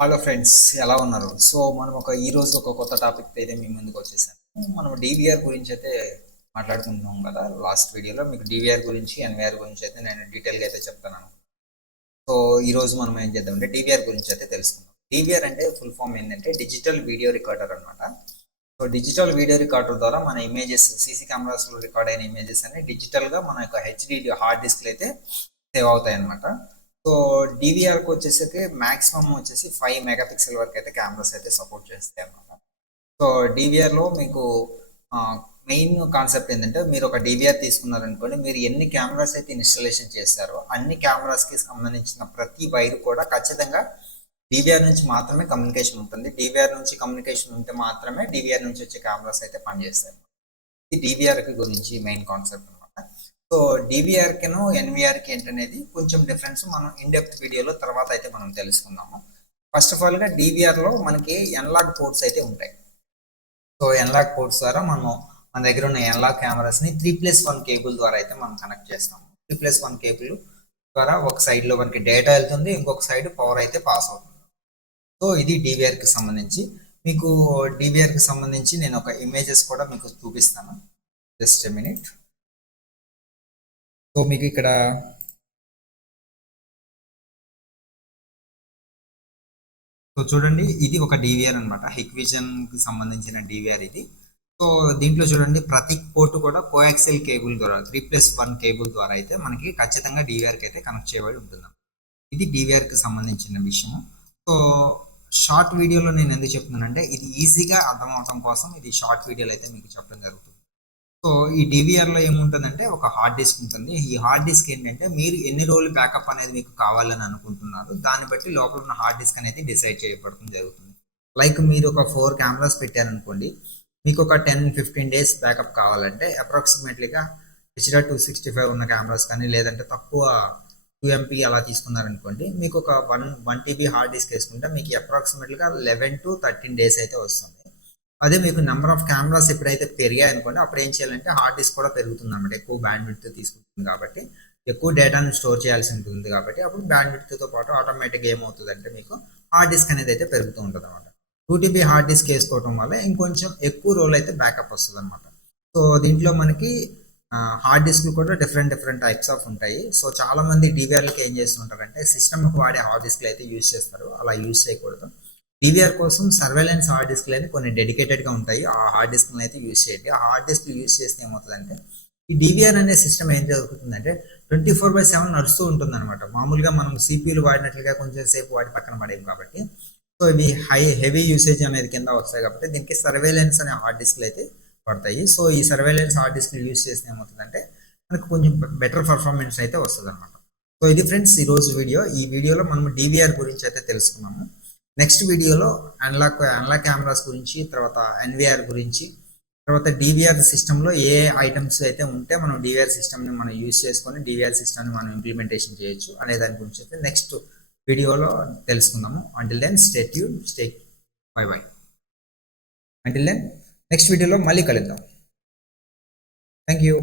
Hello friends, ఎలా ఉన్నారు? So మనం ఈరోజు ఒక కొత్త టాపిక్ అయితే మీ ముందుకు వచ్చేసాను. మనం డివిఆర్ గురించి అయితే మాట్లాడుకుంటున్నాం కదా. లాస్ట్ వీడియోలో మీకు డివిఆర్ గురించి ఎన్విఆర్ గురించి అయితే నేను డీటెయిల్గా అయితే చెప్తాను. సో ఈరోజు మనం ఏం చేద్దామంటే డివిఆర్ గురించి అయితే తెలుసుకుందాం. డివిఆర్ అంటే ఫుల్ ఫామ్ ఏంటంటే డిజిటల్ వీడియో రికార్డర్ అనమాట. సో డిజిటల్ వీడియో రికార్డర్ ద్వారా మన ఇమేజెస్ సీసీ కెమెరాస్లో రికార్డ్ అయిన ఇమేజెస్ అన్ని డిజిటల్గా మన యొక్క హెచ్డి హార్డ్ డిస్క్లు అయితే సేవ్ అవుతాయి అనమాట. సో డివిఆర్కి వచ్చేసరికి మాక్సిమం వచ్చేసి 5 మెగాపిక్సెల్ వరకు అయితే కెమెరాస్ అయితే సపోర్ట్ చేస్తాయి అనమాట. సో డివిఆర్లో మీకు మెయిన్ కాన్సెప్ట్ ఏంటంటే మీరు ఒక డివిఆర్ తీసుకున్నారనుకోండి, మీరు ఎన్ని కెమెరాస్ అయితే ఇన్స్టాలేషన్ చేస్తారో అన్ని కెమెరాస్కి సంబంధించిన ప్రతి వైర్ కూడా ఖచ్చితంగా డివిఆర్ నుంచి మాత్రమే కమ్యూనికేషన్ ఉంటుంది. డివిఆర్ నుంచి కమ్యూనికేషన్ ఉంటే మాత్రమే డివిఆర్ నుంచి వచ్చే కెమెరాస్ అయితే పనిచేస్తాయి. ఇది డివిఆర్కి గురించి మెయిన్ కాన్సెప్ట్ అనమాట. సో డివిఆర్కిను ఎన్విఆర్కి ఏంటనేది కొంచెం డిఫరెన్స్ మనం ఇన్ డెప్త్ వీడియోలో తర్వాత అయితే మనం తెలుసుకుందాము. ఫస్ట్ ఆఫ్ ఆల్గా డివిఆర్లో మనకి ఎన్లాగ్ పోర్ట్స్ అయితే ఉంటాయి. సో ఎన్లాగ్ పోర్ట్స్ ద్వారా మన దగ్గర ఉన్న ఎన్లాగ్ కెమెరాస్ని 3+1 కేబుల్ ద్వారా అయితే మనం కనెక్ట్ చేస్తాము. 3+1 కేబుల్ ద్వారా ఒక సైడ్లో మనకి డేటా వెళ్తుంది, ఇంకొక సైడ్ పవర్ అయితే పాస్ అవుతుంది. సో ఇది డివిఆర్కి సంబంధించి. మీకు డివిఆర్కి సంబంధించి నేను ఒక ఇమేజెస్ కూడా మీకు చూపిస్తాను. Just a minute. సో మీకు ఇక్కడ సో చూడండి, ఇది ఒక డివిఆర్ అనమాట. హిక్విజన్కి సంబంధించిన డివిఆర్ ఇది. సో దీంట్లో చూడండి, ప్రతి పోర్టు కూడా కోయాక్సిల్ కేబుల్ ద్వారా 3+1 కేబుల్ ద్వారా అయితే మనకి ఖచ్చితంగా డివిఆర్కి అయితే కనెక్ట్ చేయబడి ఉంటుంది. ఇది డివిఆర్కి సంబంధించిన విషయం. సో షార్ట్ వీడియోలో నేను ఎందుకు చెప్తున్నానంటే ఇది ఈజీగా అర్థం అవడం కోసం ఇది షార్ట్ వీడియోలో అయితే మీకు చెప్పడం జరుగుతుంది. సో ఈ డివిఆర్లో ఏముంటుందంటే ఒక హార్డ్ డిస్క్ ఉంటుంది. ఈ హార్డ్ డిస్క్ ఏంటంటే మీరు ఎన్ని రోజులు బ్యాకప్ అనేది మీకు కావాలని అనుకుంటున్నారు, దాన్ని బట్టి లోపల ఉన్న హార్డ్ డిస్క్ అనేది డిసైడ్ చేయబడడం జరుగుతుంది. లైక్ మీరు ఒక 4 కెమెరాస్ పెట్టారనుకోండి, మీకు ఒక 10-15 డేస్ బ్యాకప్ కావాలంటే అప్రాక్సిమేట్లీగా హెచ్ఆర్ 265 ఉన్న కెమెరాస్ కానీ లేదంటే తక్కువ 2 MB అలా తీసుకున్నారనుకోండి, మీకు ఒక 1 TB హార్డ్ డిస్క్ వేసుకుంటే మీకు అప్రాక్సిమేట్లీగా 11 to 13 డేస్ అయితే వస్తుంది. అదే మీకు నెంబర్ ఆఫ్ కెమెరాస్ ఎప్పుడైతే పెరిగాయి అనుకోండి, అప్పుడు ఏం చేయాలంటే హార్డ్ డిస్క్ కూడా పెరుగుతుంది అనమాట. ఎక్కువ బ్యాండ్ విడ్త్ తీసుకుంటుంది కాబట్టి, ఎక్కువ డేటాను స్టోర్ చేయాల్సి ఉంటుంది కాబట్టి, అప్పుడు బ్యాండ్ విడ్త్తో పాటు ఆటోమేటిక్గా ఏమవుతుందంటే మీకు హార్డ్ డిస్క్ అనేది అయితే పెరుగుతూ ఉంటుంది అనమాట. 2 TB హార్డ్ డిస్క్ వేసుకోవడం వల్ల ఇంకొంచెం ఎక్కువ రోజులు అయితే బ్యాకప్ వస్తుంది అనమాట. సో దీంట్లో మనకి హార్డ్ డిస్క్లు కూడా డిఫరెంట్ టైప్స్ ఆఫ్ ఉంటాయి. సో చాలా మంది డివిఆర్లకి ఏం చేస్తుంటారంటే సిస్టమ్కి వాడే హార్డ్ డిస్క్లు అయితే యూజ్ చేస్తారు. అలా యూజ్ చేయకూడదు. డివిఆర్ కోసం సర్వేలెన్స్ హార్డ్ డిస్క్లు అని కొన్ని డెడికేటెడ్గా ఉంటాయి. ఆ హార్డ్ డిస్క్లను అయితే యూజ్ చేయండి. ఆ హార్డ్ డిస్క్ యూజ్ చేస్తే ఏమవుతుందంటే ఈ డివిఆర్ అనే సిస్టమ్ ఏం జరుగుతుందంటే 24/7 నడుస్తూ ఉంటుంది అనమాట. మామూలుగా మనం సిపియూలు వాడినట్లుగా కొంచెం సేపు వాడి పక్కన పడేవి కాబట్టి, సో ఇవి హెవీ యూసేజ్ అనేది కింద వస్తాయి కాబట్టి దీనికి సర్వేలెన్స్ అనే హార్డ్ డిస్క్లు అయితే పడతాయి. సో ఈ సర్వేలెన్స్ హార్డ్ డిస్క్ యూజ్ చేస్తే ఏమవుతుందంటే మనకు కొంచెం బెటర్ పర్ఫార్మెన్స్ అయితే వస్తుంది అనమాట. సో ఇది ఫ్రెండ్స్ ఈరోజు వీడియో. ఈ వీడియోలో మనం డివిఆర్ గురించి అయితే తెలుసుకున్నాము. నెక్స్ట్ వీడియోలో అన్లాక్ కెమెరాస్ గురించి, తర్వాత ఎన్విఆర్ గురించి, తర్వాత డివిఆర్ సిస్టంలో ఏ ఐటమ్స్ అయితే ఉంటే మనం డివిఆర్ సిస్టమ్ని మనం యూజ్ చేసుకొని డివిఆర్ సిస్టమ్ని మనం ఇంప్లిమెంటేషన్ చేయొచ్చు అనే దాని గురించి అయితే నెక్స్ట్ వీడియోలో తెలుసుకుందాము. Until then stay tuned, stay bye. Until then next వీడియోలో మళ్ళీ కలుద్దాం. Thank you.